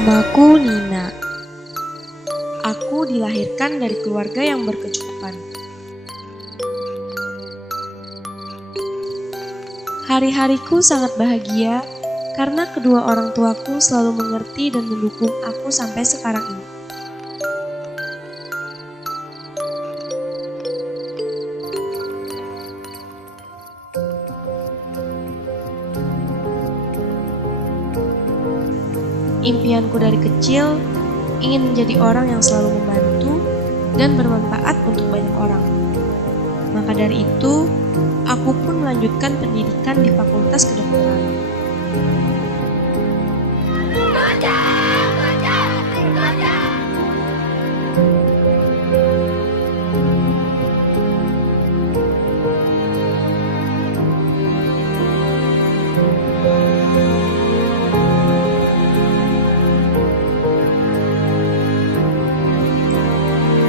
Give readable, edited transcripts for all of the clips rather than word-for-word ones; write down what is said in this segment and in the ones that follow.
Namaku Nina. Aku dilahirkan dari keluarga yang berkecukupan. Hari-hariku sangat bahagia karena kedua orang tuaku selalu mengerti dan mendukung aku sampai sekarang ini. Impianku dari kecil ingin menjadi orang yang selalu membantu dan bermanfaat untuk banyak orang. Maka dari itu, aku pun melanjutkan pendidikan di Fakultas Kedokteran.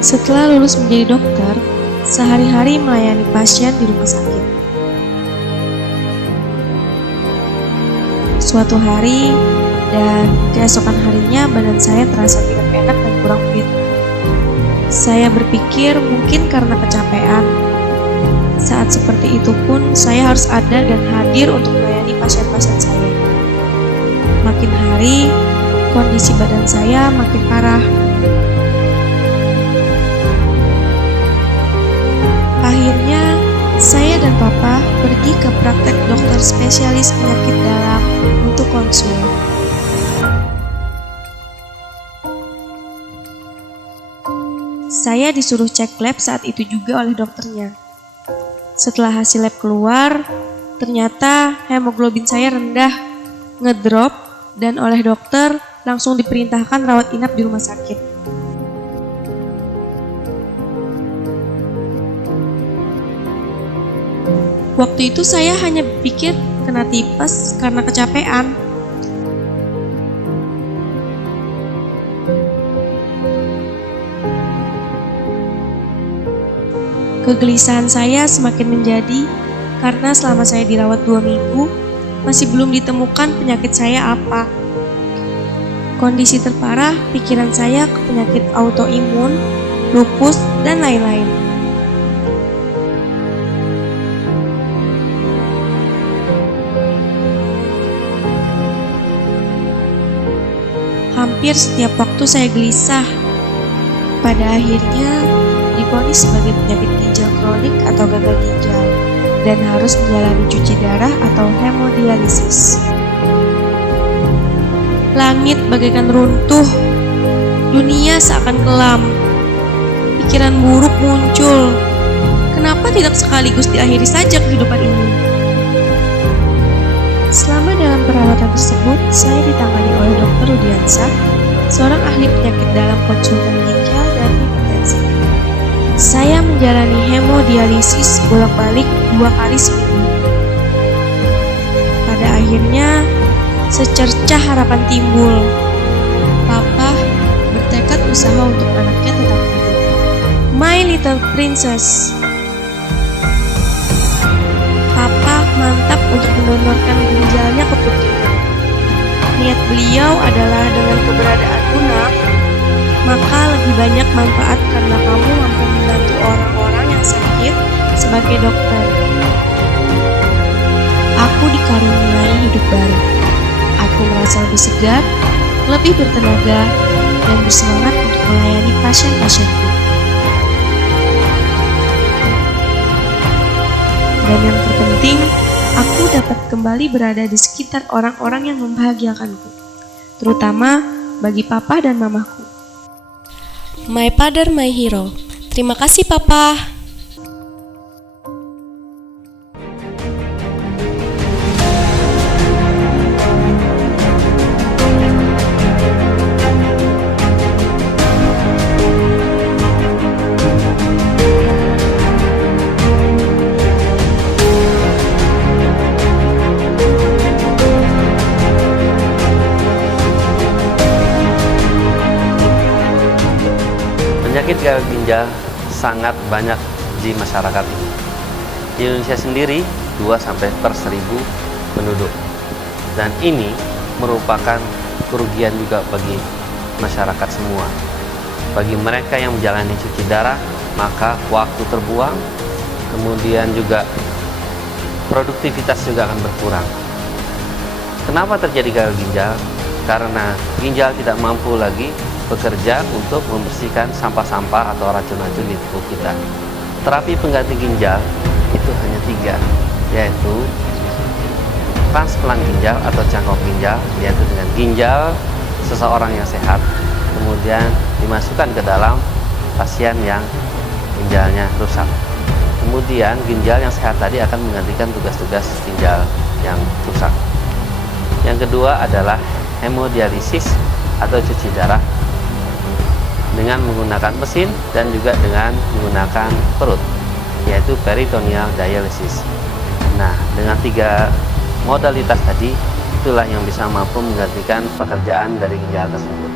Setelah lulus menjadi dokter, sehari-hari melayani pasien di rumah sakit. Suatu hari dan keesokan harinya badan saya terasa tidak enak dan kurang fit. Saya berpikir mungkin karena kecapean. Saat seperti itu pun saya harus ada dan hadir untuk melayani pasien-pasien saya. Makin hari, kondisi badan saya makin parah. Akhirnya, saya dan Papa pergi ke praktek dokter spesialis penyakit dalam untuk konsul. Saya disuruh cek lab saat itu juga oleh dokternya. Setelah hasil lab keluar, ternyata hemoglobin saya rendah, ngedrop, dan oleh dokter langsung diperintahkan rawat inap di rumah sakit. Waktu itu saya hanya berpikir kena tipes karena kecapean. Kegelisahan saya semakin menjadi karena selama saya dirawat 2 minggu, masih belum ditemukan penyakit saya apa. Kondisi terparah pikiran saya ke penyakit autoimun, lupus, dan lain-lain. Hampir setiap waktu saya gelisah. Pada akhirnya divonis sebagai penyakit ginjal kronik atau gagal ginjal dan harus menjalani cuci darah atau hemodialisis. Langit bagaikan runtuh, dunia seakan kelam. Pikiran buruk muncul. Kenapa tidak sekaligus diakhiri saja kehidupan ini? Selama dalam perawatan tersebut, saya ditangani oleh Dr. Rudiansah, seorang ahli penyakit dalam konsultan ginjal dan hipertensi. Saya menjalani hemodialisis bolak-balik 2 kali seminggu. Pada akhirnya, secercah harapan timbul. Papa bertekad usaha untuk anaknya tetap hidup. My little princess. Papa mantap untuk mendonorkan ginjalnya ke putrinya. Niat beliau adalah dengan keberadaanmu nak, maka lebih banyak manfaat karena kamu mampu membantu orang-orang yang sakit sebagai dokter. Aku dikaruniai hidup baru. Aku merasa lebih segar, lebih bertenaga, dan bersemangat untuk melayani pasien-pasienku. Dan yang terpenting, aku dapat kembali berada di sekitar orang-orang yang membahagiakanku, terutama bagi papa dan mamaku. My father, my hero. Terima kasih papa. Penyakit gagal ginjal sangat banyak di masyarakat ini. Di Indonesia sendiri 2 sampai per 1000 penduduk. Dan ini merupakan kerugian juga bagi masyarakat semua. Bagi mereka yang menjalani cuci darah, maka waktu terbuang, kemudian juga produktivitas juga akan berkurang. Kenapa terjadi gagal ginjal? Karena ginjal tidak mampu lagi bekerja untuk membersihkan sampah-sampah atau racun-racun di tubuh kita. Terapi pengganti ginjal itu hanya 3, yaitu transplant ginjal atau cangkok ginjal, yaitu dengan ginjal seseorang yang sehat kemudian dimasukkan ke dalam pasien yang ginjalnya rusak. Kemudian ginjal yang sehat tadi akan menggantikan tugas-tugas ginjal yang rusak. Yang kedua adalah hemodialisis atau cuci darah dengan menggunakan mesin dan juga dengan menggunakan perut, yaitu peritoneal dialysis. Nah, dengan 3 modalitas tadi, itulah yang bisa mampu menggantikan pekerjaan dari ginjal tersebut.